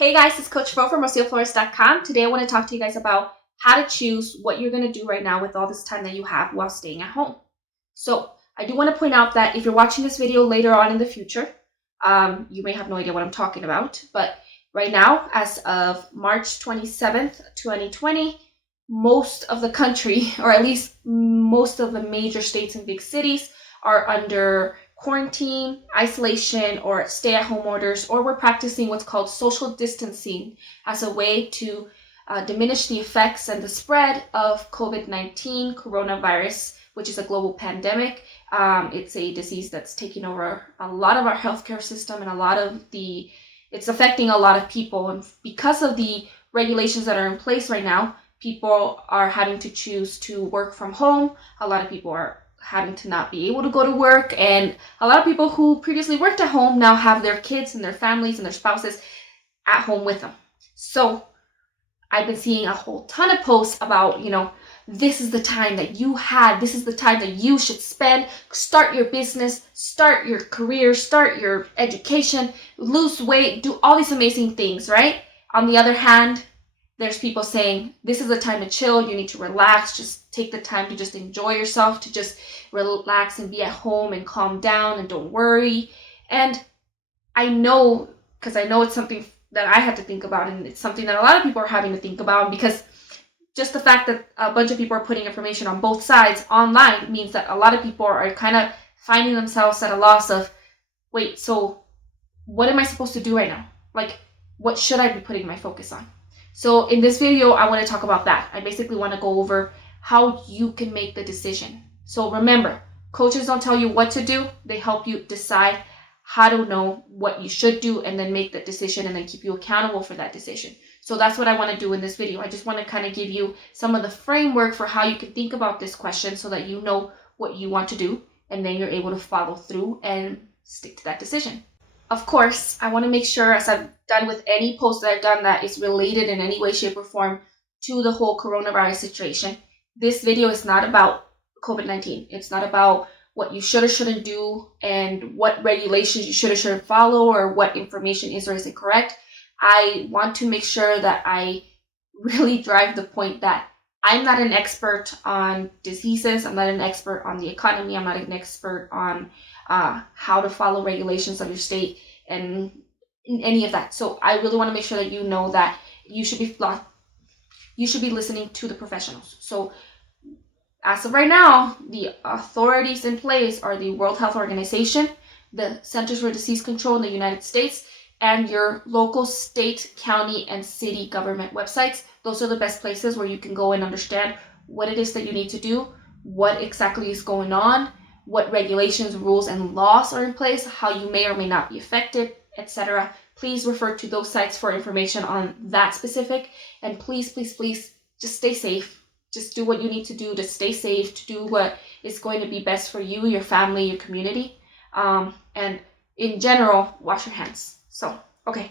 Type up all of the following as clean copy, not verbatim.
Hey guys, it's Coach Fro from RocioFlores.com. Today I want to talk to you guys about how to choose what you're going to do right now with all this time that you have while staying at home. So I do want to point out that if you're watching this video later on in the future, you may have no idea what I'm talking about. But right now, as of March 27th, 2020, most of the country, or at least most of the major states and big cities, are under quarantine, isolation, or stay-at-home orders, or we're practicing what's called social distancing as a way to diminish the effects and the spread of COVID-19 coronavirus, which is a global pandemic. It's a disease that's taking over a lot of our healthcare system and it's affecting a lot of people. And because of the regulations that are in place right now, people are having to choose to work from home. A lot of people are having to not be able to go to work, and a lot of people who previously worked at home now have their kids and their families and their spouses at home with them. So I've been seeing a whole ton of posts about, this is the time that this is the time that you should start your business, start your career, start your education, lose weight, do all these amazing things, right? On the other hand, there's people saying, this is the time to chill, you need to relax, just take the time to just enjoy yourself, to just relax and be at home and calm down and don't worry. And I know, because I know it's something that I had to think about, and it's something that a lot of people are having to think about, because just the fact that a bunch of people are putting information on both sides online means that a lot of people are kind of finding themselves at a loss of, wait, so what am I supposed to do right now? Like, what should I be putting my focus on? So in this video, I want to talk about that. I basically want to go over how you can make the decision. So remember, coaches don't tell you what to do. They help you decide how to know what you should do and then make that decision and then keep you accountable for that decision. So that's what I want to do in this video. I just want to kind of give you some of the framework for how you can think about this question so that you know what you want to do and then you're able to follow through and stick to that decision. Of course, I want to make sure, as I've done with any post that I've done that is related in any way, shape, or form to the whole coronavirus situation, this video is not about COVID-19. It's not about what you should or shouldn't do and what regulations you should or shouldn't follow or what information is or isn't correct. I want to make sure that I really drive the point that I'm not an expert on diseases. I'm not an expert on the economy. I'm not an expert on how to follow regulations of your state and any of that. So I really want to make sure that you know that you should be listening to the professionals. So as of right now, the authorities in place are the World Health Organization, the Centers for Disease Control in the United States, and your local state, county, and city government websites. Those are the best places where you can go and understand what it is that you need to do, what exactly is going on, what regulations, rules, and laws are in place, how you may or may not be affected, etc. Please refer to those sites for information on that specific. And please, please, please, just stay safe. Just do what you need to do to stay safe, to do what is going to be best for you, your family, your community. And in general, wash your hands. So, okay,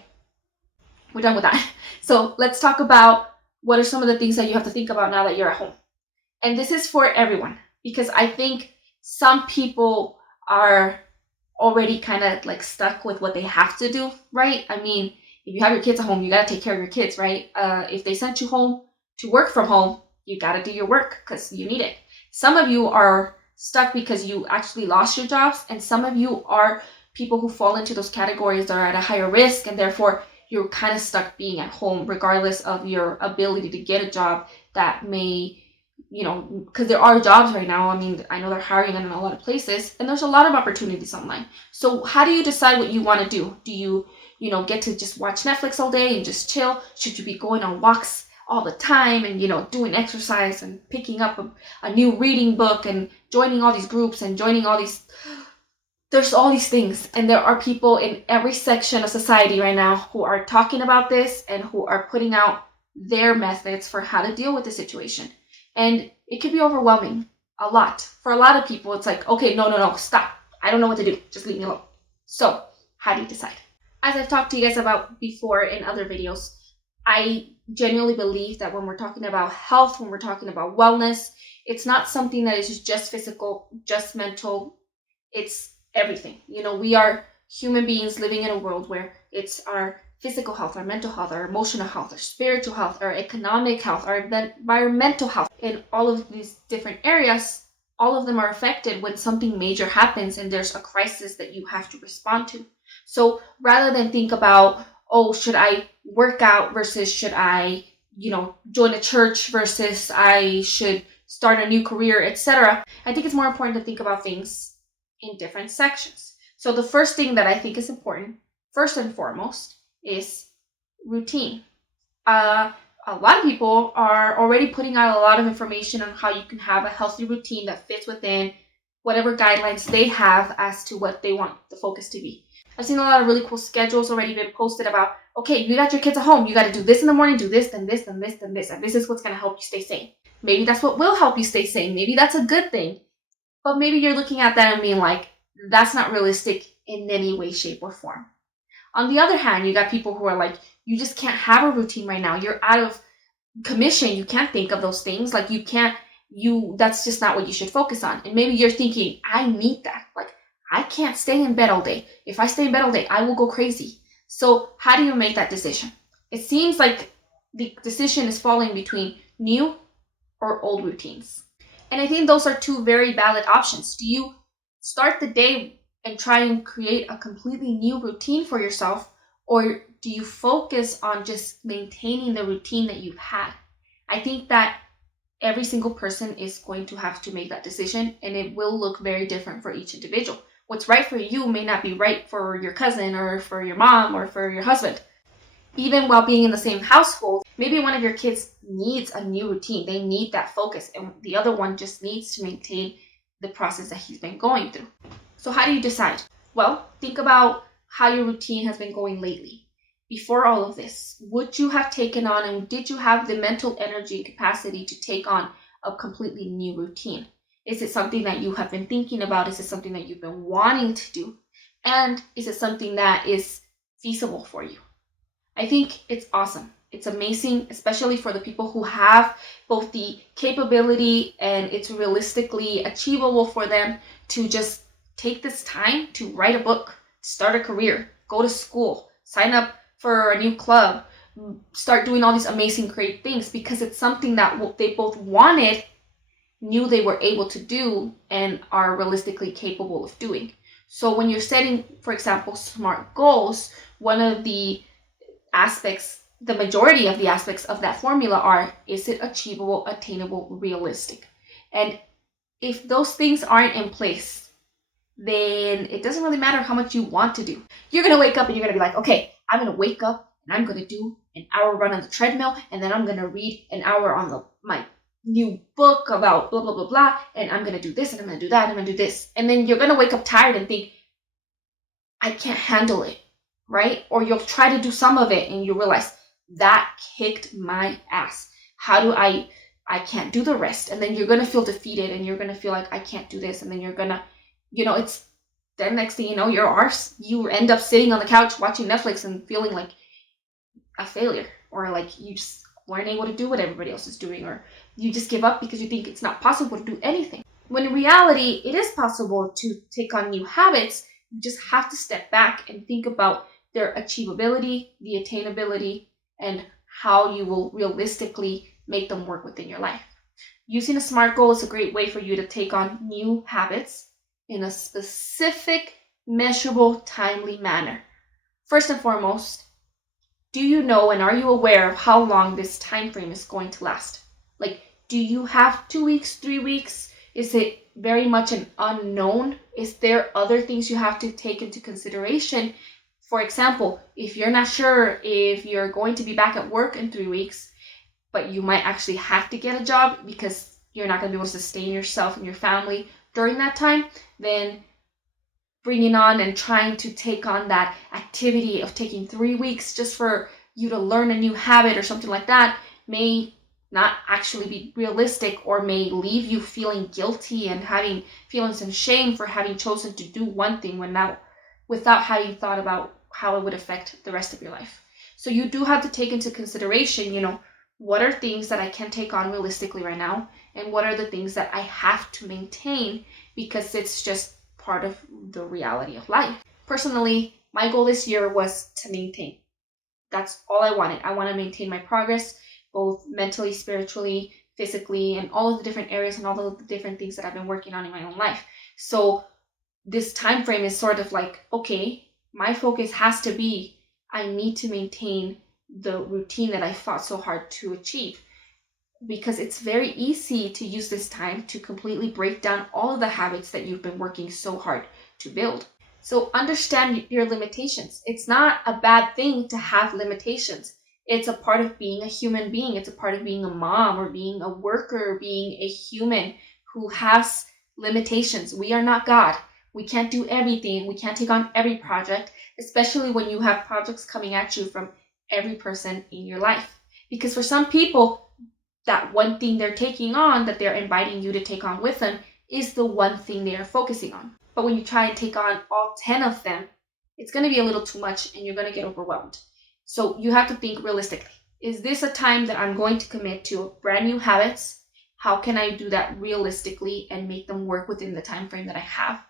we're done with that. So let's talk about what are some of the things that you have to think about now that you're at home. And this is for everyone, because I think some people are already kind of like stuck with what they have to do, right? I mean, if you have your kids at home, you got to take care of your kids, right? If they sent you home to work from home, you got to do your work because you need it. Some of you are stuck because you actually lost your jobs, and some of you are people who fall into those categories that are at a higher risk, and therefore you're kind of stuck being at home regardless of your ability to get a job that may, because there are jobs right now. I mean, I know they're hiring in a lot of places, and there's a lot of opportunities online. So how do you decide what you want to do? Do you, get to just watch Netflix all day and just chill? Should you be going on walks all the time and, doing exercise and picking up a new reading book and joining all these groups and joining all these... There's all these things, and there are people in every section of society right now who are talking about this and who are putting out their methods for how to deal with the situation. And it could be overwhelming a lot. For a lot of people, it's like, okay, no, stop. I don't know what to do. Just leave me alone. So how do you decide? As I've talked to you guys about before in other videos, I genuinely believe that when we're talking about health, when we're talking about wellness, it's not something that is just physical, just mental. It's everything. We are human beings living in a world where it's our physical health, our mental health, our emotional health, our spiritual health, our economic health, our environmental health. In all of these different areas, all of them are affected when something major happens and there's a crisis that you have to respond to. So rather than think about, oh, should I work out versus should I, join a church versus I should start a new career, etc. I think it's more important to think about things in different sections. So the first thing that I think is important, first and foremost, is routine. A lot of people are already putting out a lot of information on how you can have a healthy routine that fits within whatever guidelines they have as to what they want the focus to be. I've seen a lot of really cool schedules already been posted about, okay, you got your kids at home, you got to do this in the morning, do this, then this, then this, then this, and this is what's going to help you stay sane. Maybe that's what will help you stay sane. Maybe that's a good thing. But maybe you're looking at that and being like, that's not realistic in any way, shape, or form. On the other hand, you got people who are like, you just can't have a routine right now. You're out of commission. You can't think of those things. Like that's just not what you should focus on. And maybe you're thinking, I need that. Like, I can't stay in bed all day. If I stay in bed all day, I will go crazy. So how do you make that decision? It seems like the decision is falling between new or old routines. And I think those are two very valid options. Do you start the day and try and create a completely new routine for yourself, or do you focus on just maintaining the routine that you've had? I think that every single person is going to have to make that decision, and it will look very different for each individual. What's right for you may not be right for your cousin or for your mom or for your husband. Even while being in the same household, maybe one of your kids needs a new routine. They need that focus, and the other one just needs to maintain the process that he's been going through. So how do you decide? Well, think about how your routine has been going lately. Before all of this, would you have taken on, and did you have the mental energy and capacity to take on a completely new routine? Is it something that you have been thinking about? Is it something that you've been wanting to do? And is it something that is feasible for you? I think it's awesome. It's amazing, especially for the people who have both the capability and it's realistically achievable for them to just take this time to write a book, start a career, go to school, sign up for a new club, start doing all these amazing, great things, because it's something that they both wanted, knew they were able to do, and are realistically capable of doing. So when you're setting, for example, SMART goals, one of the aspects, the majority of the aspects of that formula are, is it achievable, attainable, realistic? And if those things aren't in place, then it doesn't really matter how much you want to do. You're going to wake up and you're going to be like, okay, I'm going to wake up and I'm going to do an hour run on the treadmill, and then I'm going to read an hour on my new book about blah, blah, blah, blah, and I'm going to do this, and I'm going to do that, and I'm going to do this. And then you're going to wake up tired and think, I can't handle it, right? Or you'll try to do some of it and you realize, that kicked my ass. How do I can't do the rest. And then you're going to feel defeated and you're going to feel like, I can't do this. And then you're going to, it's then next thing you know, you end up sitting on the couch watching Netflix and feeling like a failure, or like you just weren't able to do what everybody else is doing, or you just give up because you think it's not possible to do anything. When in reality, it is possible to take on new habits. You just have to step back and think about their achievability, the attainability, and how you will realistically make them work within your life. Using a SMART goal is a great way for you to take on new habits in a specific, measurable, timely manner. First and foremost, do you know and are you aware of how long this time frame is going to last? Like, do you have 2 weeks, 3 weeks? Is it very much an unknown? Is there other things you have to take into consideration? For example, if you're not sure if you're going to be back at work in 3 weeks, but you might actually have to get a job because you're not going to be able to sustain yourself and your family during that time, then bringing on and trying to take on that activity of taking 3 weeks just for you to learn a new habit or something like that may not actually be realistic, or may leave you feeling guilty and having feelings of shame for having chosen to do one thing without having thought about how it would affect the rest of your life. So you do have to take into consideration, what are things that I can take on realistically right now, and what are the things that I have to maintain because it's just part of the reality of life. Personally, my goal this year was to maintain. That's all I wanted. I want to maintain my progress, both mentally, spiritually, physically, and all of the different areas and all of the different things that I've been working on in my own life. So this time frame is sort of like, okay, my focus has to be, I need to maintain the routine that I fought so hard to achieve, because it's very easy to use this time to completely break down all of the habits that you've been working so hard to build. So understand your limitations. It's not a bad thing to have limitations. It's a part of being a human being. It's a part of being a mom or being a worker, or being a human who has limitations. We are not God. We can't do everything. We can't take on every project, especially when you have projects coming at you from every person in your life. Because for some people, that one thing they're taking on, that they're inviting you to take on with them, is the one thing they are focusing on. But when you try and take on all 10 of them, it's going to be a little too much and you're going to get overwhelmed. So you have to think realistically. Is this a time that I'm going to commit to brand new habits? How can I do that realistically and make them work within the time frame that I have?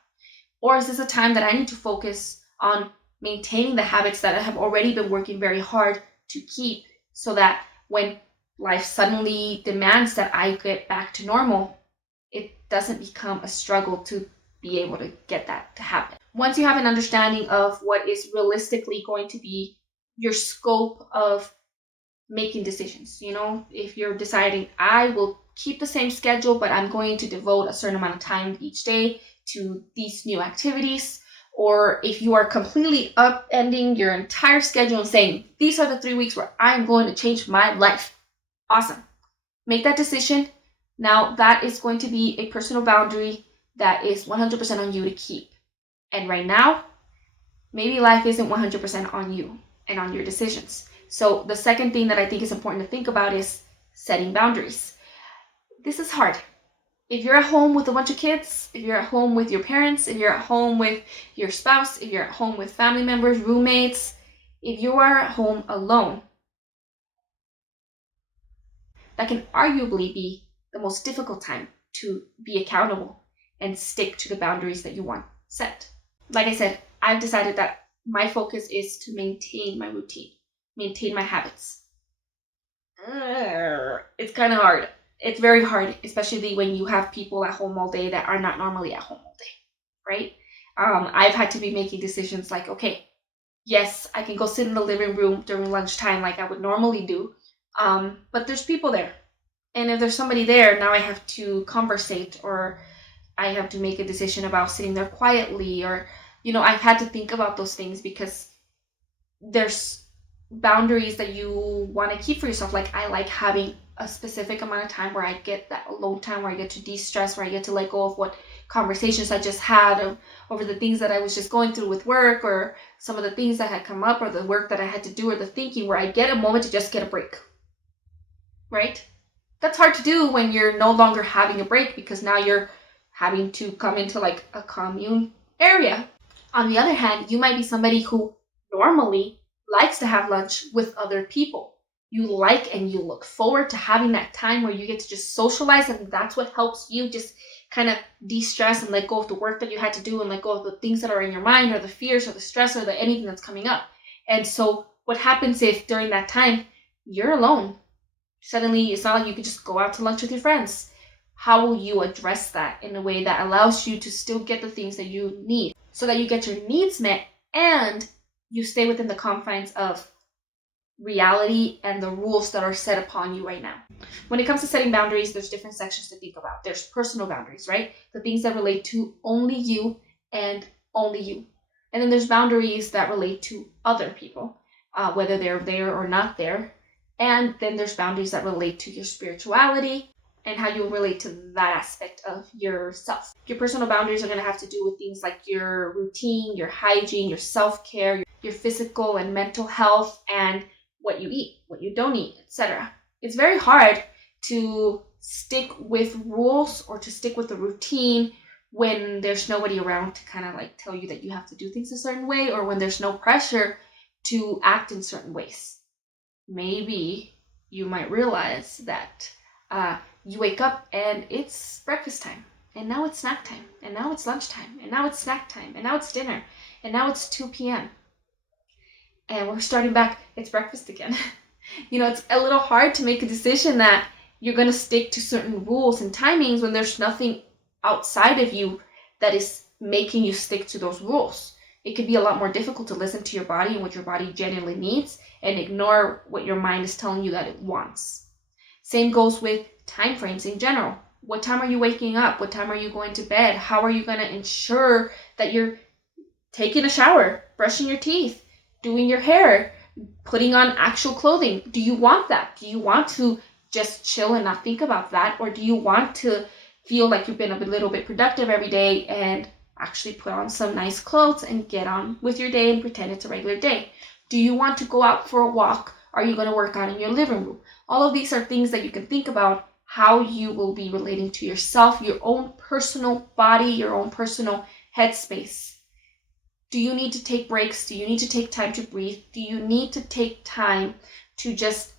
Or is this a time that I need to focus on maintaining the habits that I have already been working very hard to keep, so that when life suddenly demands that I get back to normal, it doesn't become a struggle to be able to get that to happen. Once you have an understanding of what is realistically going to be your scope of making decisions, if you're deciding, I will keep the same schedule, but I'm going to devote a certain amount of time each day to these new activities, or if you are completely upending your entire schedule and saying, these are the 3 weeks where I'm going to change my life. Awesome. Make that decision. Now that is going to be a personal boundary that is 100% on you to keep. And right now, maybe life isn't 100% on you and on your decisions. So the second thing that I think is important to think about is setting boundaries. This is hard. If you're at home with a bunch of kids, if you're at home with your parents, if you're at home with your spouse, if you're at home with family members, roommates, if you are at home alone, that can arguably be the most difficult time to be accountable and stick to the boundaries that you want set. Like I said, I've decided that my focus is to maintain my routine, maintain my habits. It's kind of hard. It's very hard, especially when you have people at home all day that are not normally at home all day, right? I've had to be making decisions like, okay, yes, I can go sit in the living room during lunchtime like I would normally do, but there's people there. And if there's somebody there, now I have to conversate, or I have to make a decision about sitting there quietly, or, I've had to think about those things, because there's boundaries that you want to keep for yourself. Like, I like having a specific amount of time where I get that alone time, where I get to de-stress, where I get to let go of what conversations I just had over the things that I was just going through with work, or some of the things that had come up, or the work that I had to do, or the thinking, where I get a moment to just get a break, right? That's hard to do when you're no longer having a break, because now you're having to come into like a commune area. On the other hand, you might be somebody who normally likes to have lunch with other people. You like and you look forward to having that time where you get to just socialize, and that's what helps you just kind of de-stress and let go of the work that you had to do, and let go of the things that are in your mind, or the fears, or the stress, or anything that's coming up. And so what happens if during that time you're alone? Suddenly, it's not like you can just go out to lunch with your friends. How will you address that in a way that allows you to still get the things that you need, so that you get your needs met and you stay within the confines of reality and the rules that are set upon you right now? When it comes to setting boundaries, there's different sections to think about. There's personal boundaries, right? The things that relate to only you and only you. And then there's boundaries that relate to other people, whether they're there or not there. And then there's boundaries that relate to your spirituality and how you relate to that aspect of yourself. Your personal boundaries are going to have to do with things like your routine, your hygiene, your self-care, your physical and mental health, and what you eat, what you don't eat, etc. It's very hard to stick with rules or to stick with the routine when there's nobody around to kind of like tell you that you have to do things a certain way, or when there's no pressure to act in certain ways. Maybe you might realize that you wake up and it's breakfast time, and now it's snack time, and now it's lunchtime, and now it's snack time, and now it's dinner, and now it's 2 p.m. and we're starting back. It's breakfast again. It's a little hard to make a decision that you're going to stick to certain rules and timings when there's nothing outside of you that is making you stick to those rules. It could be a lot more difficult to listen to your body and what your body genuinely needs and ignore what your mind is telling you that it wants. Same goes with time frames in general. What time are you waking up? What time are you going to bed? How are you going to ensure that you're taking a shower, brushing your teeth, doing your hair, putting on actual clothing? Do you want that? Do you want to just chill and not think about that? Or do you want to feel like you've been a little bit productive every day and actually put on some nice clothes and get on with your day and pretend it's a regular day? Do you want to go out for a walk? Are you going to work out in your living room? All of these are things that you can think about how you will be relating to yourself, your own personal body, your own personal headspace. Do you need to take breaks? Do you need to take time to breathe? Do you need to take time to just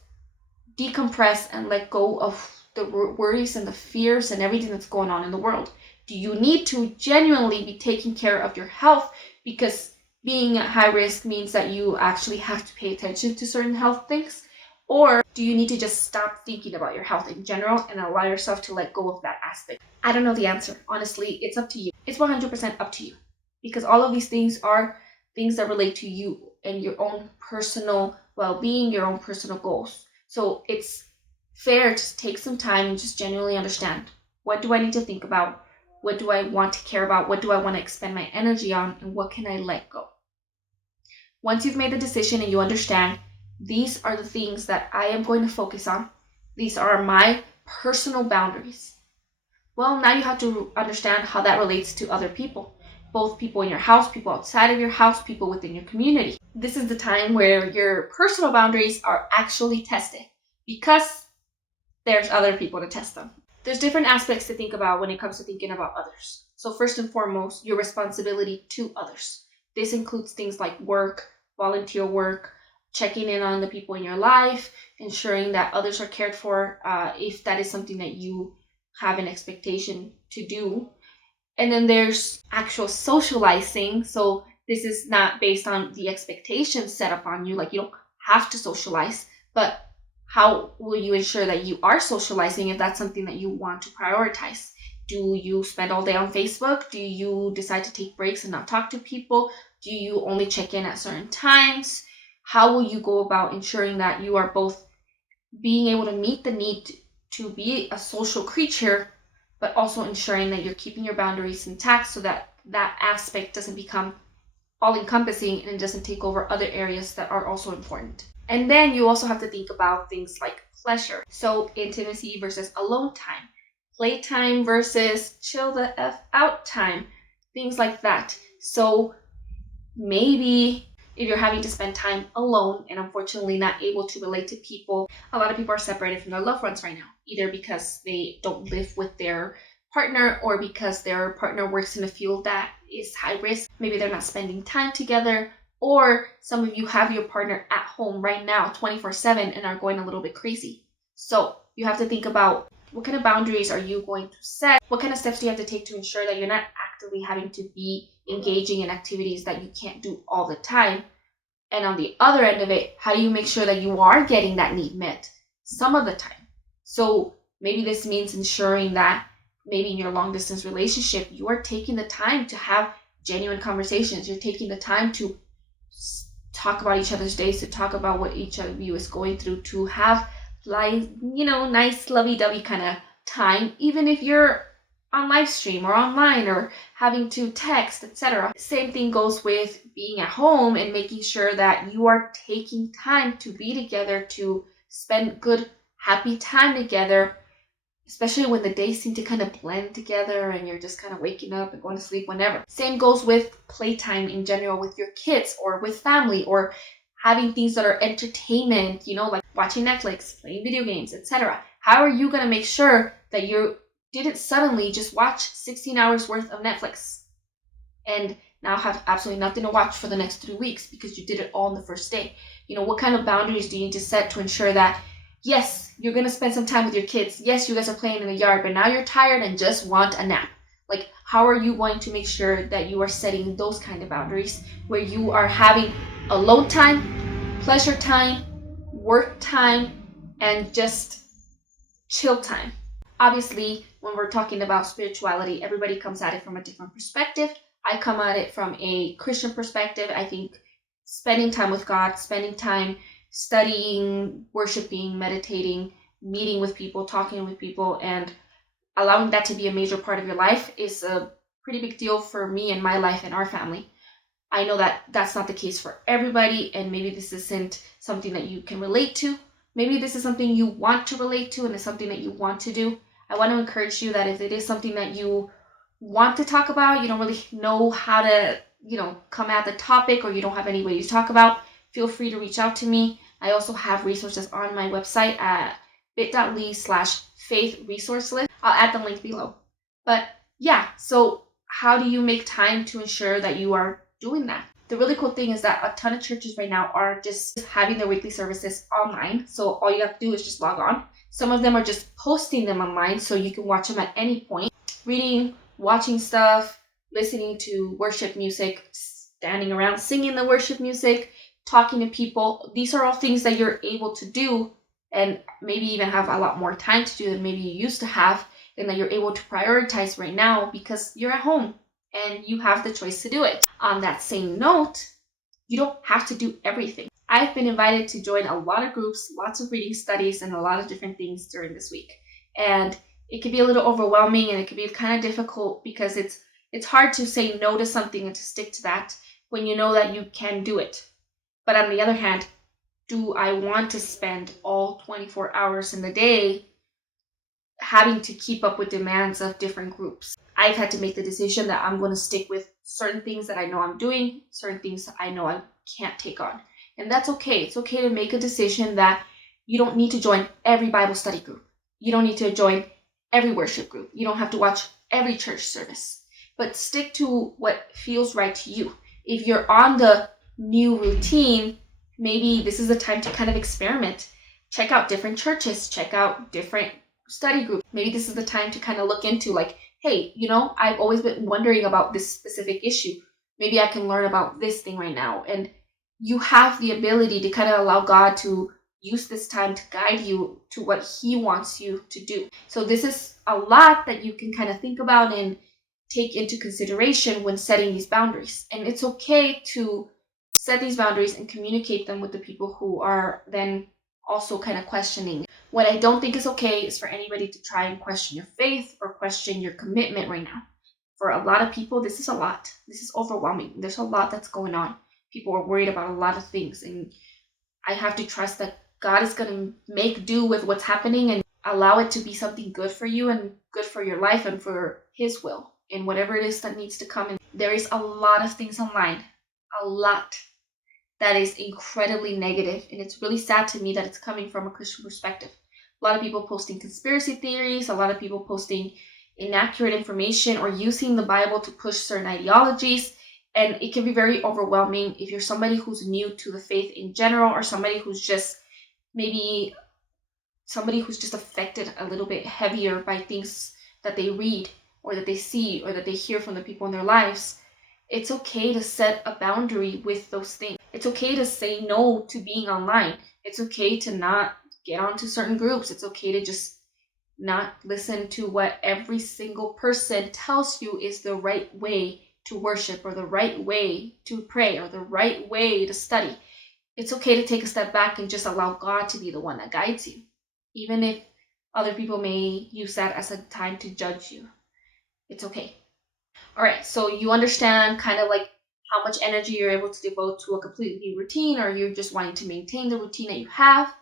decompress and let go of the worries and the fears and everything that's going on in the world? Do you need to genuinely be taking care of your health, because being at high risk means that you actually have to pay attention to certain health things? Or do you need to just stop thinking about your health in general and allow yourself to let go of that aspect? I don't know the answer. Honestly, it's up to you. It's 100% up to you, because all of these things are things that relate to you and your own personal well-being, your own personal goals. So it's fair to take some time and just genuinely understand, what do I need to think about? What do I want to care about? What do I want to expend my energy on? And what can I let go? Once you've made the decision and you understand, these are the things that I am going to focus on. These are my personal boundaries. Well, now you have to understand how that relates to other people. Both people in your house, people outside of your house, people within your community. This is the time where your personal boundaries are actually tested, because there's other people to test them. There's different aspects to think about when it comes to thinking about others. So first and foremost, your responsibility to others. This includes things like work, volunteer work, checking in on the people in your life, ensuring that others are cared for, if that is something that you have an expectation to do. And then there's actual socializing. So this is not based on the expectations set up on you. Like, you don't have to socialize, but how will you ensure that you are socializing if that's something that you want to prioritize? Do you spend all day on Facebook? Do you decide to take breaks and not talk to people? Do you only check in at certain times? How will you go about ensuring that you are both being able to meet the need to be a social creature, but also ensuring that you're keeping your boundaries intact so that that aspect doesn't become all-encompassing and doesn't take over other areas that are also important? And then you also have to think about things like pleasure. So intimacy versus alone time, playtime versus chill the F out time, things like that. So maybe if you're having to spend time alone and unfortunately not able to relate to people, a lot of people are separated from their loved ones right now, either because they don't live with their partner or because their partner works in a field that is high risk. Maybe they're not spending time together, or some of you have your partner at home right now 24/7 and are going a little bit crazy. So you have to think about, what kind of boundaries are you going to set? What kind of steps do you have to take to ensure that you're not actively having to be engaging in activities that you can't do all the time? And on the other end of it, how do you make sure that you are getting that need met some of the time? So maybe this means ensuring that maybe in your long distance relationship, you are taking the time to have genuine conversations. You're taking the time to talk about each other's days, to talk about what each of you is going through, to have like, nice lovey-dovey kind of time, even if you're on live stream or online or having to text, etc. Same thing goes with being at home and making sure that you are taking time to be together, to spend good, happy time together, especially when the days seem to kind of blend together and you're just kind of waking up and going to sleep whenever. Same goes with playtime in general with your kids or with family, or having things that are entertainment, like watching Netflix, playing video games, etc. How are you going to make sure that you didn't suddenly just watch 16 hours worth of Netflix and now have absolutely nothing to watch for the next 3 weeks because you did it all on the first day? What kind of boundaries do you need to set to ensure that, yes, you're going to spend some time with your kids. Yes, you guys are playing in the yard, but now you're tired and just want a nap. Like, how are you going to make sure that you are setting those kind of boundaries where you are having alone time pleasure time, work time, and just chill time. Obviously, when we're talking about spirituality, everybody comes at it from a different perspective. I come at it from a Christian perspective. I think spending time with God, spending time studying, worshiping, meditating, meeting with people, talking with people, and allowing that to be a major part of your life is a pretty big deal for me and my life and our family. I know that that's not the case for everybody, and maybe this isn't something that you can relate to. Maybe this is something you want to relate to and it's something that you want to do. I want to encourage you that if it is something that you want to talk about, you don't really know how to, come at the topic, or you don't have any way to talk about, feel free to reach out to me. I also have resources on my website at bit.ly/faith resource list. I'll add the link below. But yeah, so how do you make time to ensure that you are doing that? The really cool thing is that a ton of churches right now are just having their weekly services online. So all you have to do is just log on. Some of them are just posting them online so you can watch them at any point. Reading, watching stuff, listening to worship music, standing around singing the worship music, talking to people. These are all things that you're able to do, and maybe even have a lot more time to do than maybe you used to have, and that you're able to prioritize right now because you're at home and you have the choice to do it. On that same note, you don't have to do everything. I've been invited to join a lot of groups, lots of reading studies, and a lot of different things during this week. And it can be a little overwhelming, and it can be kind of difficult because it's hard to say no to something and to stick to that when you know that you can do it. But on the other hand, do I want to spend all 24 hours in the day having to keep up with demands of different groups? I've had to make the decision that I'm going to stick with certain things that I know I'm doing, certain things that I know I can't take on. And that's okay. It's okay to make a decision that you don't need to join every Bible study group. You don't need to join every worship group. You don't have to watch every church service. But stick to what feels right to you. If you're on the new routine, maybe this is the time to kind of experiment. Check out different churches. Check out different study groups. Maybe this is the time to kind of look into, like, hey, I've always been wondering about this specific issue. Maybe I can learn about this thing right now. And you have the ability to kind of allow God to use this time to guide you to what He wants you to do. So this is a lot that you can kind of think about and take into consideration when setting these boundaries. And it's okay to set these boundaries and communicate them with the people who are then also kind of questioning. What I don't think is okay is for anybody to try and question your faith or question your commitment right now. For a lot of people, this is a lot. This is overwhelming. There's a lot that's going on. People are worried about a lot of things, and I have to trust that God is going to make do with what's happening and allow it to be something good for you and good for your life and for His will and whatever it is that needs to come. And there is a lot of things online, a lot that is incredibly negative, and it's really sad to me that it's coming from a Christian perspective. A lot of people posting conspiracy theories, a lot of people posting inaccurate information or using the Bible to push certain ideologies, and it can be very overwhelming if you're somebody who's new to the faith in general, or somebody who's just affected a little bit heavier by things that they read or that they see or that they hear from the people in their lives. It's okay to set a boundary with those things. It's okay to say no to being online. It's okay to not get onto certain groups. It's okay to just not listen to what every single person tells you is the right way to worship, or the right way to pray, or the right way to study. It's okay to take a step back and just allow God to be the one that guides you, even if other people may use that as a time to judge you. It's okay. All right, so you understand kind of like how much energy you're able to devote to a completely new routine, or you're just wanting to maintain the routine that you have,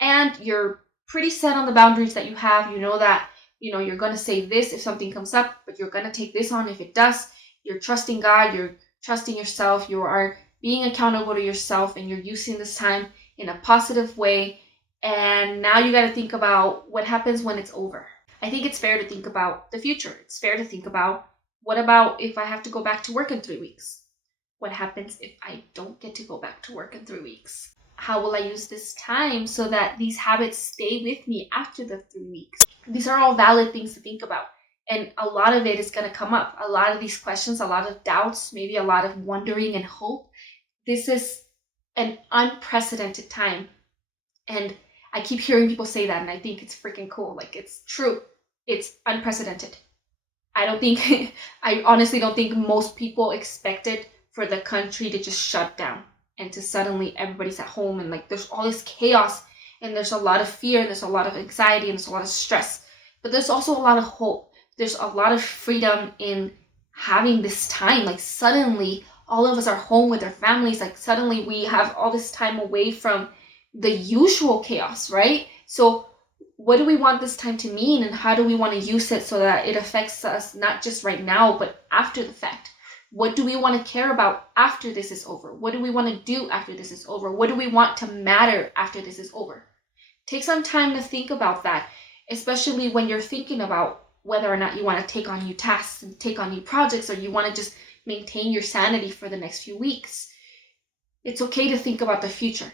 and you're pretty set on the boundaries that you have. You know that, you're going to say this if something comes up, but you're going to take this on if it does. You're trusting God, you're trusting yourself, you are being accountable to yourself, and you're using this time in a positive way. And now you got to think about what happens when it's over. I think it's fair to think about the future. It's fair to think about, what about if I have to go back to work in 3 weeks? What happens if I don't get to go back to work in 3 weeks? How will I use this time so that these habits stay with me after the 3 weeks? These are all valid things to think about. And a lot of it is going to come up. A lot of these questions, a lot of doubts, maybe a lot of wondering and hope. This is an unprecedented time. And I keep hearing people say that, and I think it's freaking cool. Like, it's true. It's unprecedented. I don't think, I honestly don't think most people expected for the country to just shut down and to suddenly everybody's at home and like there's all this chaos and there's a lot of fear, and there's a lot of anxiety, and there's a lot of stress. But there's also a lot of hope. There's a lot of freedom in having this time. Like, suddenly all of us are home with our families. Like, suddenly we have all this time away from the usual chaos, right? So what do we want this time to mean, and how do we want to use it so that it affects us not just right now but after the fact? What do we want to care about after this is over? What do we want to do after this is over? What do we want to matter after this is over? Take some time to think about that, especially when you're thinking about whether or not you want to take on new tasks and take on new projects, or you want to just maintain your sanity for the next few weeks. It's okay to think about the future.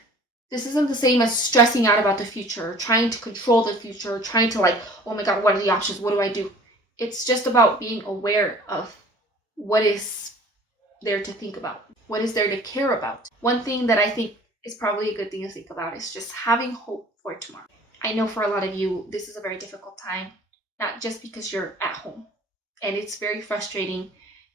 This isn't the same as stressing out about the future, or trying to control the future, or trying to like, oh my God, what are the options? What do I do? It's just about being aware of what is there to think about. What is there to care about? One thing that I think is probably a good thing to think about is just having hope for tomorrow. I know for a lot of you, this is a very difficult time, not just because you're at home. And it's very frustrating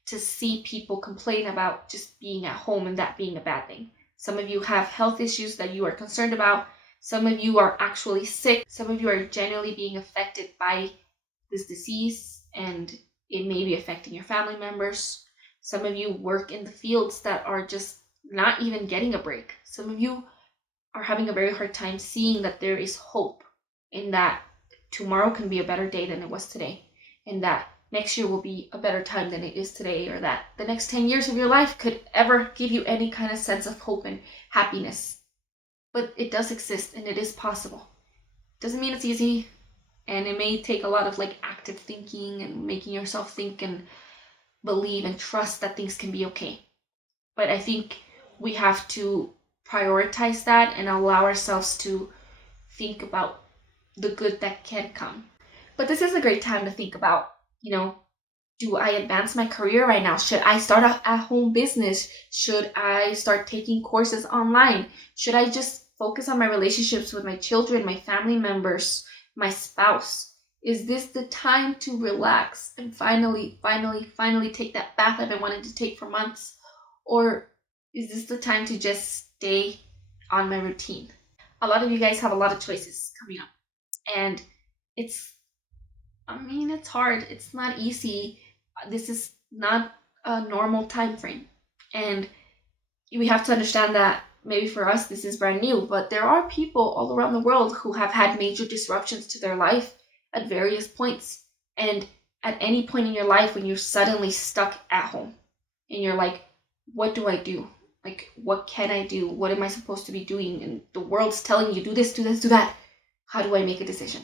to see people complain about just being at home and that being a bad thing. Some of you have health issues that you are concerned about. Some of you are actually sick. Some of you are genuinely being affected by this disease, and it may be affecting your family members. Some of you work in the fields that are just not even getting a break. Some of you are having a very hard time seeing that there is hope, in that tomorrow can be a better day than it was today, and that next year will be a better time than it is today, or that the next 10 years of your life could ever give you any kind of sense of hope and happiness. But it does exist, and it is possible. Doesn't mean it's easy, and it may take a lot of like active thinking and making yourself think and believe and trust that things can be okay. But I think we have to prioritize that and allow ourselves to think about the good that can come. But this is a great time to think about, do I advance my career right now? Should I start an at-home business? Should I start taking courses online? Should I just focus on my relationships with my children, my family members, my spouse? Is this the time to relax and finally take that bath I've been wanting to take for months? Or is this the time to just stay on my routine? A lot of you guys have a lot of choices coming up, and it's hard. It's not easy. This is not a normal time frame, and we have to understand that maybe for us this is brand new, but there are people all around the world who have had major disruptions to their life at various points. And at any point in your life when you're suddenly stuck at home and you're like, what do I do? Like, what can I do? What am I supposed to be doing? And the world's telling you, do this, do this, do that. How do I make a decision?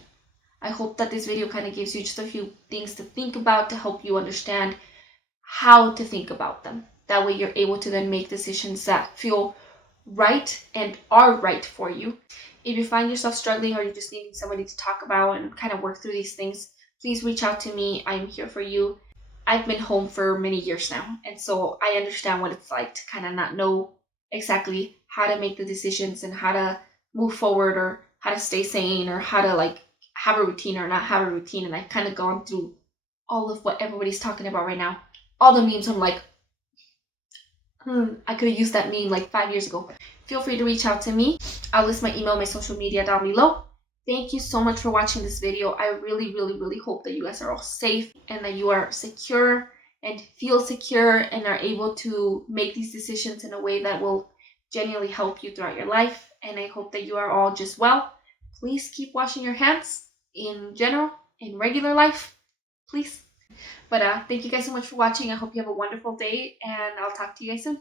I hope that this video kind of gives you just a few things to think about to help you understand how to think about them. That way you're able to then make decisions that feel right and are right for you. If you find yourself struggling, or you're just needing somebody to talk about and kind of work through these things, please reach out to me. I'm here for you. I've been home for many years now, and so I understand what it's like to kind of not know exactly how to make the decisions and how to move forward, or how to stay sane, or how to like have a routine or not have a routine. And I've kind of gone through all of what everybody's talking about right now. All the memes, I'm like, I could have used that meme like 5 years ago. Feel free to reach out to me. I'll list my email, my social media down below. Thank you so much for watching this video. I really hope that you guys are all safe and that you are secure and feel secure and are able to make these decisions in a way that will genuinely help you throughout your life. And I hope that you are all just well. Please keep washing your hands in general, in regular life, please. But thank you guys so much for watching. I hope you have a wonderful day, and I'll talk to you guys soon.